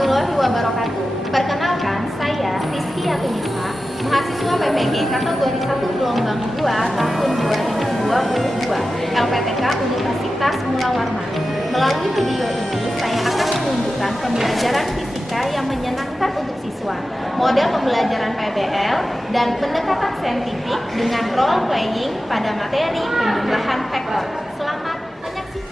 warahmatullahi wabarakatuh. Perkenalkan, saya Rizky Yatunisa, mahasiswa PPG kategori 1 gelombang 2 tahun 2022, LPTK Universitas Mula Warman. Melalui video ini, saya akan menunjukkan pembelajaran fisika yang menyenangkan untuk siswa, model pembelajaran PBL, dan pendekatan saintifik dengan role playing pada materi penjumlahan vektor. Selamat menyaksikan.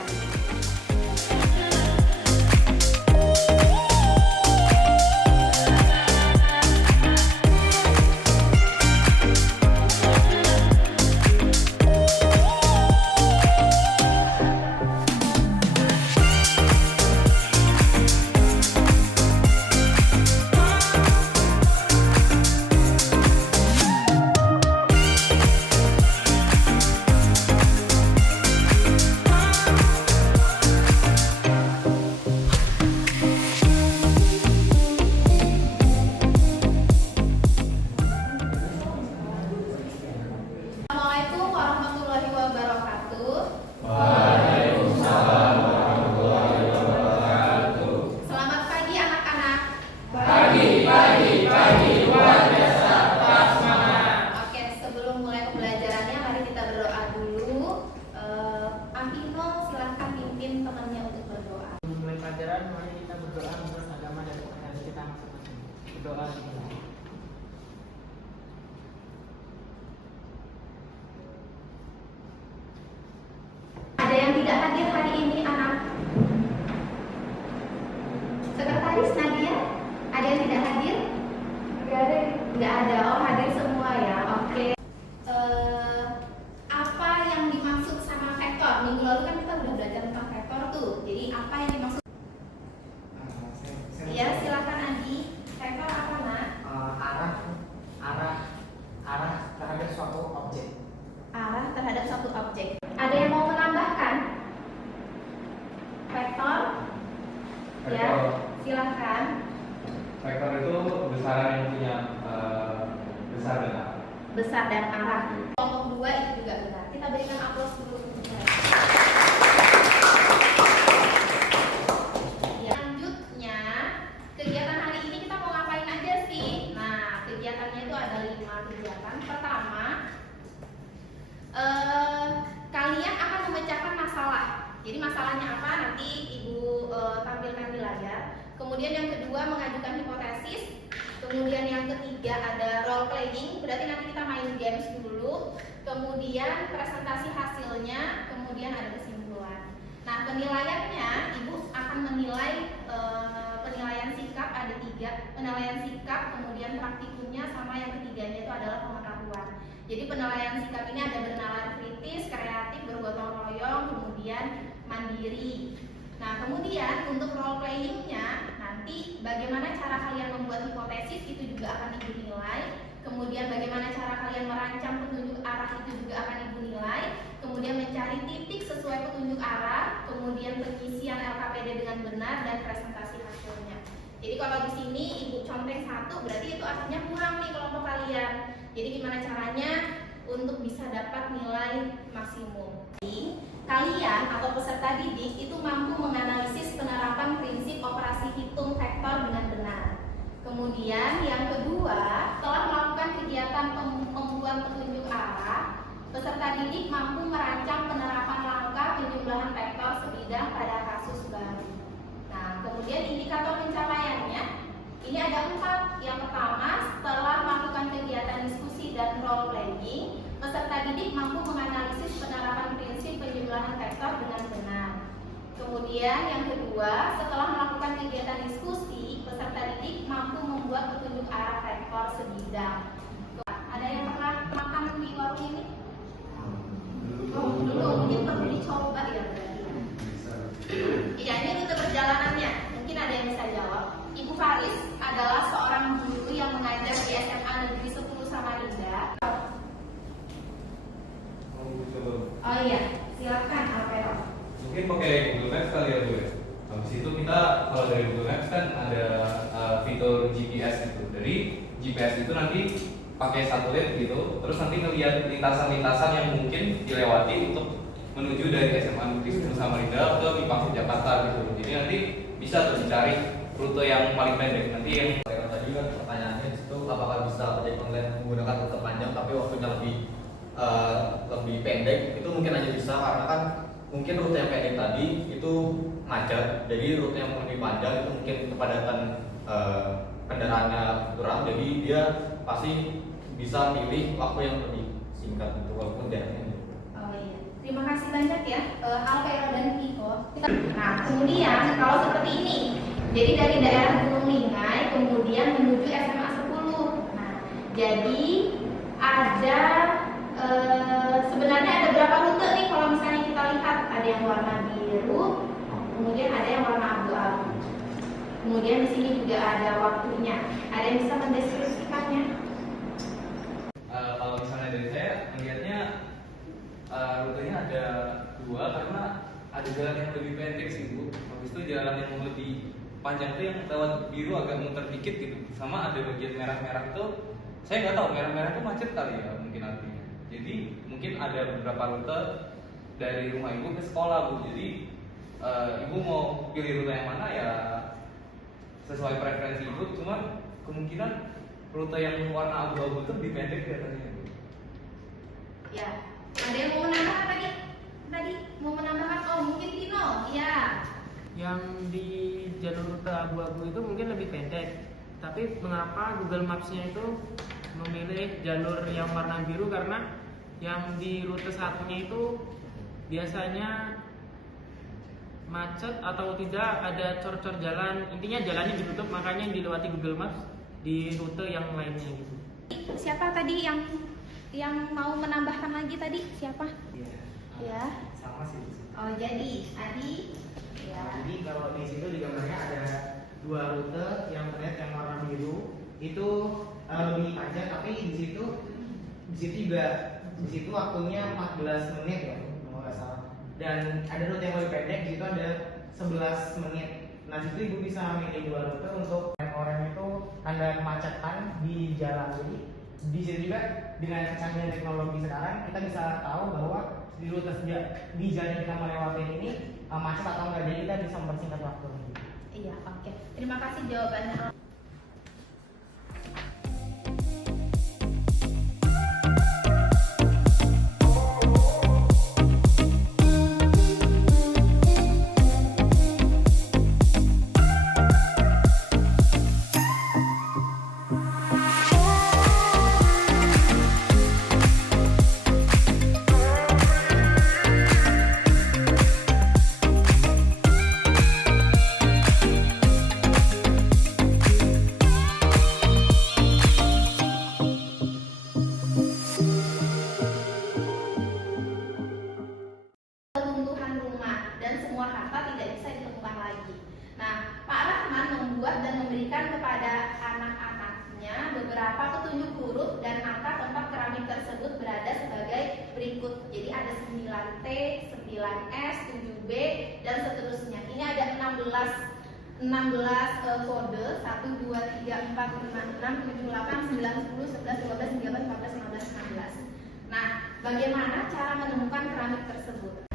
Assalamualaikum warahmatullahi wabarakatuh. Waalaikumsalam warahmatullahi wabarakatuh. Selamat pagi anak-anak. Pagi, luar biasa, tetap semangat. Oke, sebelum mulai pembelajarannya, mari kita berdoa dulu. Ampino, silahkan pimpin temannya untuk berdoa. Mulai pelajaran, mari kita berdoa menurut agama dan kepercayaan kita masing-masing. Berdoa dimulai. Ada yang tidak hadir hari ini, anak? Sekretaris Nadia, ada yang tidak hadir? Nggak ada. Oh, hadir semua ya. Oke. Apa yang dimaksud sama vektor? Minggu lalu kan kita udah belajar tentang vektor tuh. Jadi apa yang dimaksud? Ya, silakan Adi. Vektor apa, Nak? Arah terhadap suatu objek. Arah terhadap satu objek. Ada yang mau menambahkan? Vektor? Ya, silakan. Vektor itu besaran yang punya besar dan arah. Besar dan arah. Kelompok 2 itu juga benar. Kita berikan aplaus dulu untuk mereka. Ya, selanjutnya, kegiatan hari ini kita mau ngapain aja sih? Nah, kegiatannya itu ada 5 kegiatan. Pertama, kalian akan memecahkan masalah. Jadi masalahnya apa? Nanti Ibu tampilkan di layar. Kemudian yang kedua, mengajukan hipotesis. Kemudian yang ketiga ada role playing, berarti nanti kita main games dulu. Kemudian presentasi hasilnya, kemudian ada kesimpulan. Nah, penilaiannya, Ibu akan menilai penilaian sikap ada 3, penilaian sikap, kemudian praktikumnya, sama yang ketiganya itu adalah pengetahuan. Jadi penilaian sikap ini ada bernalar kritis, kreatif, bergotong royong, kemudian mandiri. Nah, kemudian untuk role playingnya, nanti bagaimana cara kalian membuat hipotesis itu juga akan Ibu nilai. Kemudian bagaimana cara kalian merancang petunjuk arah itu juga akan Ibu nilai. Kemudian mencari titik sesuai petunjuk arah. Kemudian pengisian LKPD dengan benar dan presentasi hasilnya. Jadi kalau di sini Ibu conteng 1, berarti itu artinya kurang nih kelompok kalian. Jadi gimana caranya untuk bisa dapat nilai maksimum? Kalian atau peserta didik itu mampu menganalisis penerapan prinsip operasi hitung vektor dengan benar. Kemudian yang kedua, setelah melakukan kegiatan pembuat petunjuk arah, peserta didik mampu merancang penerapan langkah penjumlahan vektor sebidang pada kasus baru. Nah, kemudian indikator pencapaiannya, ini ada 4. Yang pertama, setelah melakukan kegiatan diskusi dan role playing, peserta didik mampu menganalisis penerapan prinsip penjumlahan vektor dengan benar. Kemudian yang kedua, setelah melakukan kegiatan diskusi, peserta didik mampu membuat petunjuk arah vektor sebidang. Ada yang pernah makan di warung ini? Oh, belum. Mungkin perlu dicoba ya berarti. Iya, ini rute perjalanannya. Mungkin ada yang bisa jawab. Ibu Faris adalah seorang guru yang mengajar di SMA Negeri 10 Samarinda. Oh iya, silakan Alvero. Mungkin pakai Google Maps kali ya Bu ya. Habis itu kita kalau dari Google Maps kan ada fitur GPS itu. Dari GPS itu nanti pakai satelit gitu, terus nanti ngelihat lintasan-lintasan yang mungkin dilewati untuk menuju dari SMA Negeri 10 Samarinda ke Mipangsit Jakarta gitu. Jadi nanti bisa tuh dicari rute yang paling pendek. Nanti yang Tadi kan pertanyaannya itu apakah bisa ojek online menggunakan rute panjang tapi waktunya lebih pendek? Itu mungkin aja bisa karena kan mungkin rute yang pendek tadi itu macet, jadi rute yang lebih panjang itu mungkin kepadatan kendaraannya kurang, jadi dia pasti bisa pilih waktu yang lebih singkat itu walaupun jaraknya jauh. Oh iya, terima kasih banyak ya Alvero dan Kiko. Nah kemudian kalau seperti ini, jadi dari daerah Gunung Linggai kemudian menuju SMA 10. Nah jadi ada sebenarnya ada berapa rute nih kalau misalnya kita lihat, ada yang warna biru, kemudian ada yang warna abu-abu. Kemudian di sini juga ada waktunya. Ada yang bisa mendeskripsikannya? kalau misalnya dari saya melihatnya rutenya ada dua karena ada jalan yang lebih pendek sih Bu. Habis itu jalan yang lebih panjang itu yang lewat biru agak muter dikit gitu. Sama ada bagian merah-merah itu saya nggak tahu merah-merah itu macet kali ya mungkin artinya. Jadi mungkin ada beberapa rute dari rumah ibu ke sekolah Bu. Jadi ibu mau pilih rute yang mana ya sesuai preferensi ibu. Cuman kemungkinan rute yang warna abu-abu itu lebih pendek kelihatannya Bu. Ya, ada yang mau menambahkan tadi? Tadi mau menambahkan? Oh mungkin Tino, ya. Yang di jalur rute abu-abu itu mungkin lebih pendek, tapi mengapa Google Maps-nya itu memilih jalur yang warna biru? Karena yang di rute satunya itu biasanya macet atau tidak, ada cor-cor jalan, intinya jalannya ditutup, makanya yang dilewati Google Maps di rute yang lainnya gitu. Siapa tadi yang mau menambahkan lagi tadi? Siapa? Iya. Ya. Sama sih. Oh jadi Adi. Ya. Jadi kalau di situ di gambarnya ada dua rute, yang red yang warna biru itu lebih panjang, tapi di situ waktunya 14 menit ya kalau nggak salah. Dan ada rute yang lebih pendek, di situ ada 11 menit. Nah situ ibu bisa milih dua rute untuk orang itu tanda kemacetan di jalan. Jadi di situ juga dengan kecanggihan teknologi sekarang kita bisa tahu bahwa di rute di jalan yang kita melewati ini macet atau enggak, jadi kita bisa mempersingkat waktu. Iya, oke. Terima kasih jawabannya. Runtuhan rumah dan semua harta tidak bisa ditemukan lagi. Nah, Pak Rahman membuat dan memberikan kepada anak-anaknya beberapa petunjuk huruf dan angka tempat keramik tersebut berada sebagai berikut. Jadi ada 9T, 9S, 7B dan seterusnya. Ini ada 16 kode 1, 2, 3, 4, 5, 6, 7, 8, 9, 10, 11, 12, 13, 14, 15, 16. Nah, bagaimana cara menemukan keramik tersebut?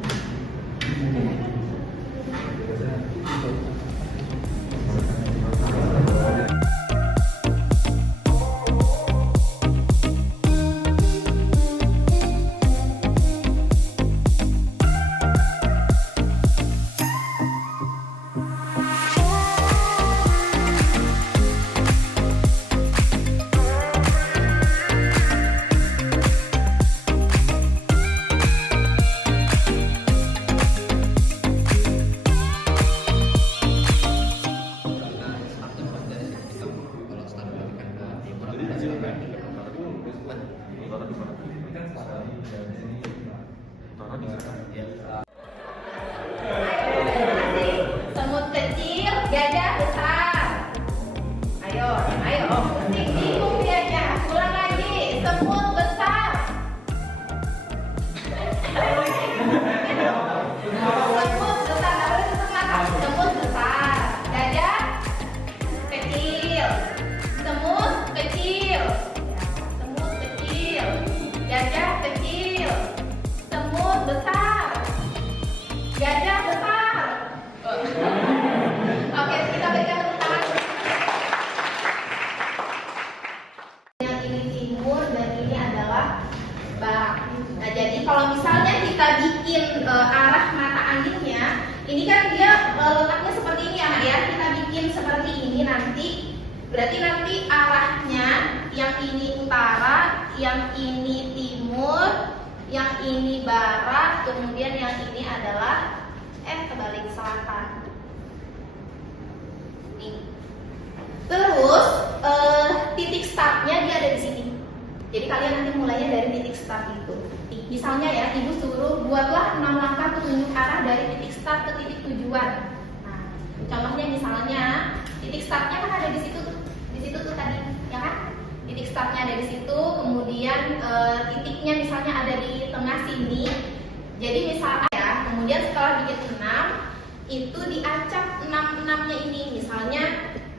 Berarti nanti arahnya yang ini utara, yang ini timur, yang ini barat, kemudian yang ini adalah kebalik selatan. Nih. Terus titik startnya dia ada di sini. Jadi kalian nanti mulainya dari titik start itu. Misalnya ya, ibu suruh buatlah 6 langkah petunjuk arah dari titik start ke titik tujuan. Nah, contohnya misalnya titik startnya kan ada di situ tuh tadi, ya kan? Titik startnya ada di situ, kemudian titiknya misalnya ada di tengah sini. Jadi misalnya ya, kemudian setelah bikin 6 itu diacak 6-6-nya ini. Misalnya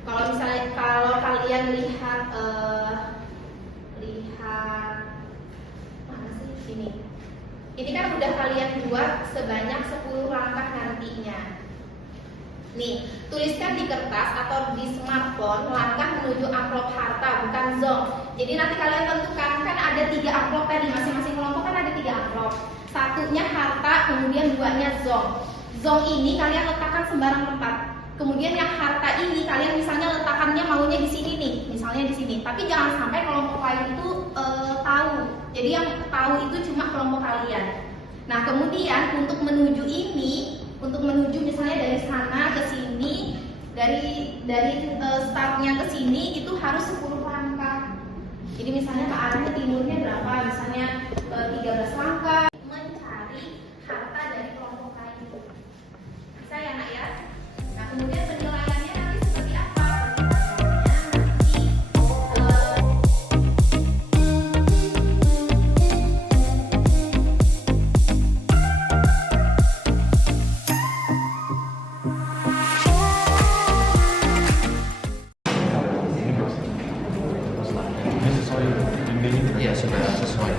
kalau kalian lihat mana sih ini? Ini kan udah kalian buat sebanyak 10 langkah nantinya. Nih, tuliskan di kertas atau di smartphone langkah menuju amplop harta, bukan zong. Jadi nanti kalian tentukan, kan ada 3 amplop tadi, masing-masing kelompok kan ada 3 amplop. Satunya harta, kemudian 2-nya zong. Zong ini kalian letakkan sembarang tempat. Kemudian yang harta ini kalian misalnya letakkannya maunya di sini nih, misalnya di sini. Tapi jangan sampai kelompok lain itu tahu. Jadi yang tahu itu cuma kelompok kalian. Nah, kemudian untuk menuju ini, untuk menuju misalnya dari sana ke sini, dari startnya ke sini itu harus 10 langkah. Jadi misalnya ke arahnya timurnya berapa? Misalnya 13 langkah. Mencari harta dari kelompok lain. Bisa ya, Nak ya? Nah, kemudian penilaiannya nanti seperti apa? Iya, sudah sesuai.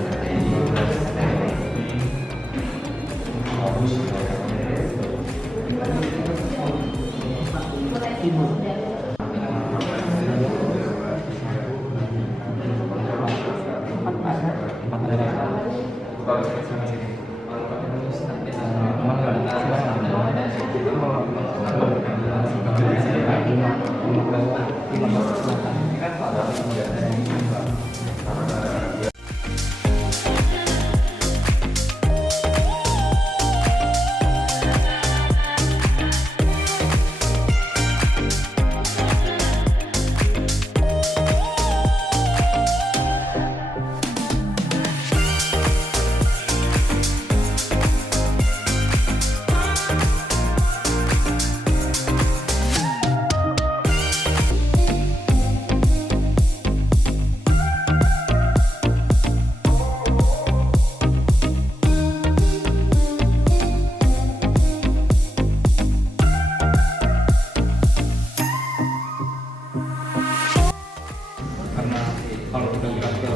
Karena kalau kita gerak ke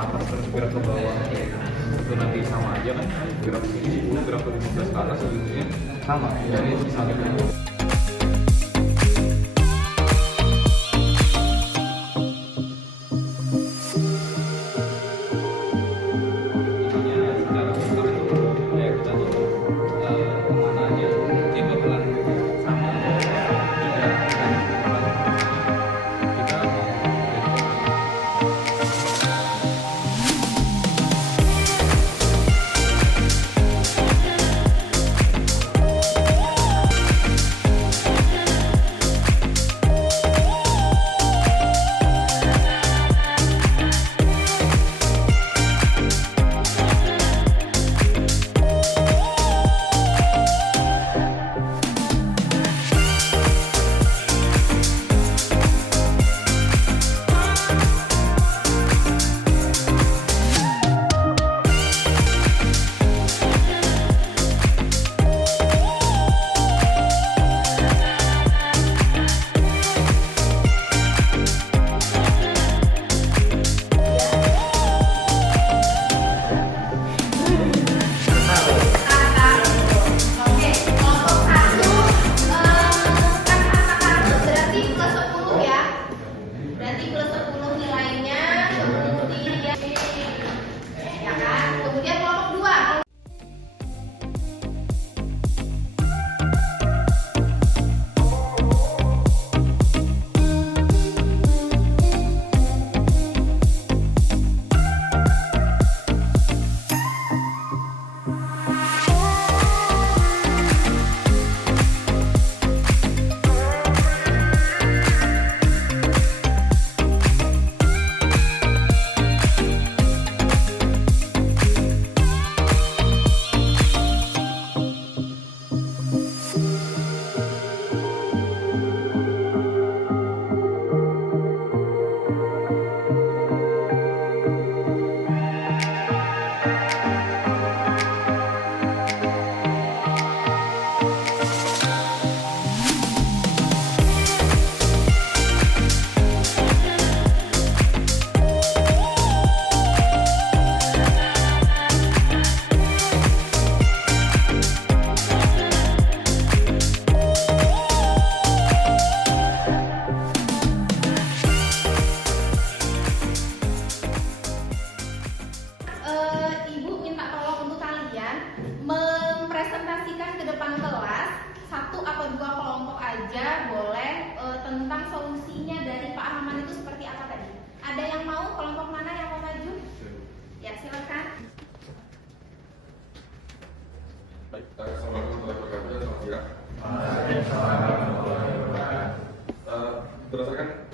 atas terus gerak ke bawah itu nanti sama aja kan, gerak ke 10, gerak ke 15 ke atas ujungnya sama, jadi misalnya secara besar itu ya kita tuh kemana aja dia bakalan sama, tidak kita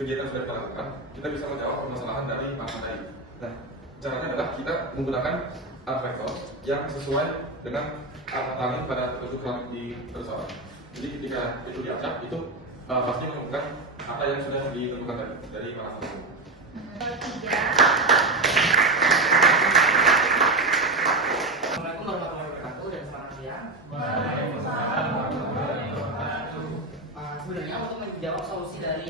kegiatan sudah kita lakukan, kita bisa menjawab permasalahan dari arah tadi. Nah, caranya adalah kita menggunakan arah vektor yang sesuai dengan arah angin pada petunjuk langit di tersoal. Jadi ketika itu diacak, itu pasti menemukan apa yang sudah ditentukan tadi dari arah tersebut. Assalamualaikum warahmatullahi wabarakatuh dan selamat siang. Sebenarnya untuk menjawab solusi dari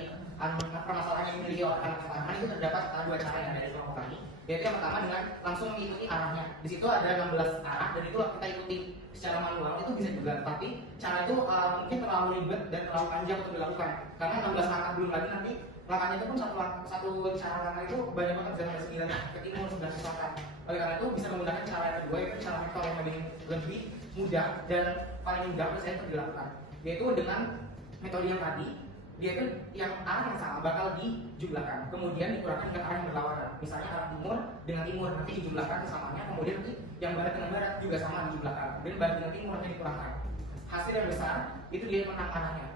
permasalahan yang dimiliki oleh anak sekarang itu terdapat dua cara yang dari kelompok kami, yaitu yang pertama dengan langsung mengikuti arahnya. Di situ ada 16 arah dan itu kita ikuti secara manual itu bisa juga, tapi cara itu mungkin terlalu ribet dan terlalu panjang untuk dilakukan karena 16 langkah belum lagi nanti langkahnya itu pun satu cara langkah itu banyak banget, misalnya ada 9 ke timur, 9 ke selatan. Oleh karena itu bisa menggunakan cara yang kedua, yaitu cara vektor yang lebih mudah dan paling mudah menurut saya untuk dilakukan, yaitu dengan metode yang tadi, yaitu yang arah yang sama bakal dijumlahkan, kemudian dikurangkan dengan arah yang berlawanan. Misalnya arah timur dengan timur nanti dijumlahkan kesamanya, kemudian nanti yang barat dengan barat juga sama dijumlahkan, dan barat dengan timur nanti dikurangkan. Hasil yang besar itu dia menang arahnya.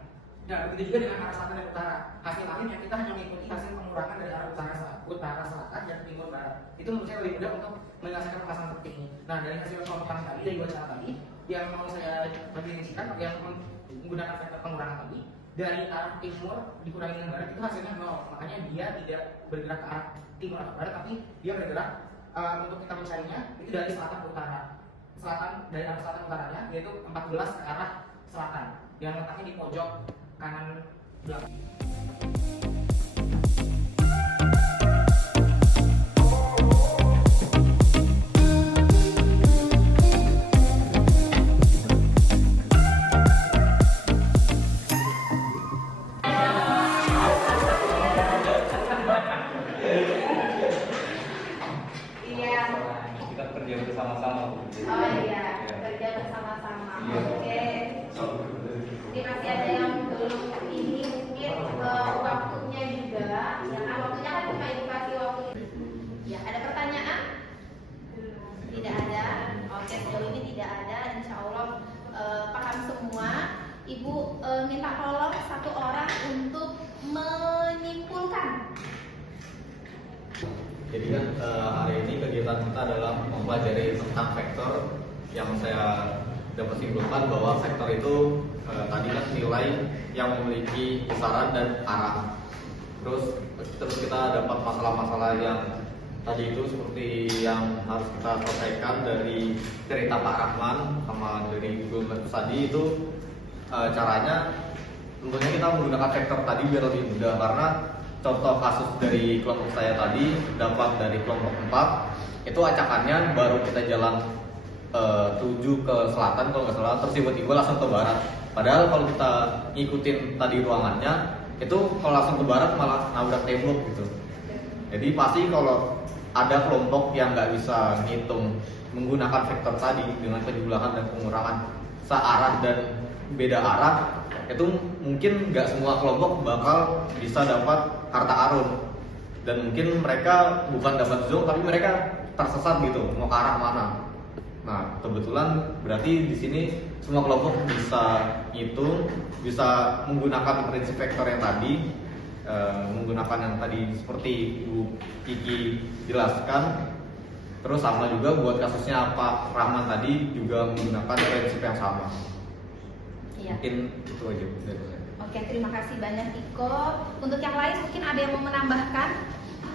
Dan begitu juga dengan arah selatan dan utara. Hasil akhirnya kita hanya mengikuti hasil pengurangan dari arah utara selatan dan timur barat. Itu menurut saya lebih mudah untuk menyelesaikan permasalahan seperti ini. Nah, dari hasil kelompok kami tadi, dari dua cara tadi, yang mau saya definisikan yang menggunakan vektor pengurangan tadi, dari arah timur dikurangi dengan barat itu hasilnya 0. Makanya dia tidak bergerak ke arah timur atau barat, tapi dia bergerak untuk kita mencarinya itu dari selatan ke utara. Dari arah selatan ke utaranya yaitu 14 ke arah selatan yang letaknya di pojok kanan belakang. Kita kerja bersama-sama. Oh iya, kerja bersama-sama. Iya. Oke. Jadi masih ada yang belum ini mungkin waktunya juga. Ya kan waktunya kan cuma edukasi waktu. Ya, ada pertanyaan? Tidak ada. Oke, sejauh ini tidak ada. Insya Allah paham semua. Ibu minta tolong satu orang untuk menyimpulkan. Jadi kan hari ini kegiatan kita adalah mempelajari tentang vektor, yang saya dapat simpulkan bahwa vektor itu tadi kan nilai yang memiliki kisaran dan arah. Terus kita dapat masalah-masalah yang tadi itu seperti yang harus kita selesaikan dari cerita Pak Rahman sama dari Google Maps tadi itu caranya tentunya kita menggunakan vektor tadi biar lebih mudah, karena contoh kasus dari kelompok saya tadi dapat dari kelompok 4 itu acakannya baru kita jalan 7 ke selatan kalau nggak salah, terus tiba-tiba langsung ke barat. Padahal kalau kita ngikutin tadi ruangannya itu kalau langsung ke barat malah nabrak tembok gitu. Jadi pasti kalau ada kelompok yang nggak bisa ngitung menggunakan vektor tadi dengan penjumlahan dan pengurangan searah dan beda arah, itu mungkin nggak semua kelompok bakal bisa dapat harta karun, dan mungkin mereka bukan dapat zong tapi mereka tersesat gitu mau ke arah mana. Nah, kebetulan berarti di sini semua kelompok bisa ngitung, bisa menggunakan prinsip vektor yang tadi, menggunakan yang tadi seperti Ibu Kiki jelaskan. Terus sama juga buat kasusnya Pak Rahman tadi juga menggunakan prinsip yang sama. Iya. Mungkin itu aja dari saya. Oke, terima kasih banyak Iko. Untuk yang lain mungkin ada yang mau menambahkan?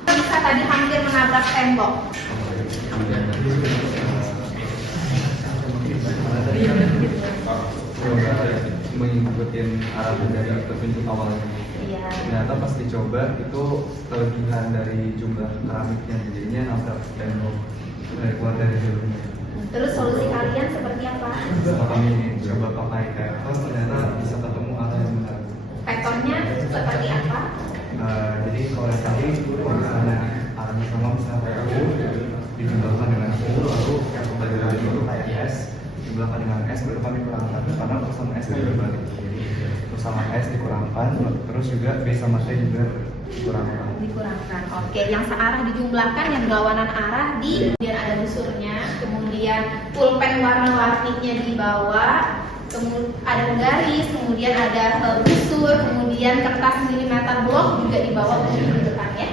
Bisa tadi hampir menabrak tembok. Mengikuti arah dari petunjuk awalnya. Iya. Ternyata pas dicoba itu kelebihan dari jumlah keramiknya, jadinya nabrak tembok dari keluar dari jalurnya. Terus solusi kalian seperti apa? Setelah kami coba pakai vektor, ternyata bisa ketemu arah yang benar. Vektornya seperti apa? Jadi kalau yang tadi misalnya arahnya sama, misalnya U dijumlahkan dengan U, lalu yang kembali lagi itu kayak S dijumlahkan dengan S, baru kami kurangkan karena U sama S kan berbalik. Jadi U sama S dikurangkan, terus juga B sama T juga dikurangkan. Oke, yang searah dijumlahkan, yang berlawanan arah kemudian ada busurnya, kemudian pulpen warna-warninya dibawa, ada penggaris, kemudian ada busur, kemudian kertas milimeter blok juga dibawa untuk di depan ya.